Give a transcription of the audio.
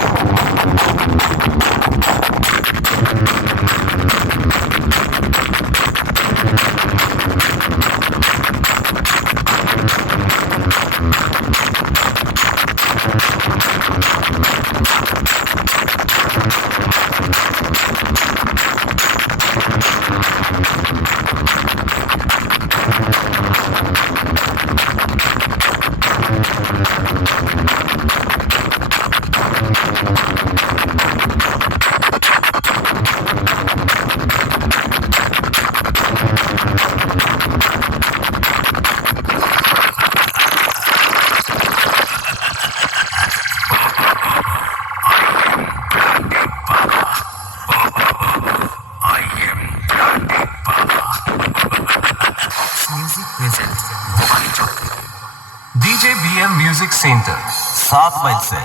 you. DJ B M music centre सात मई से।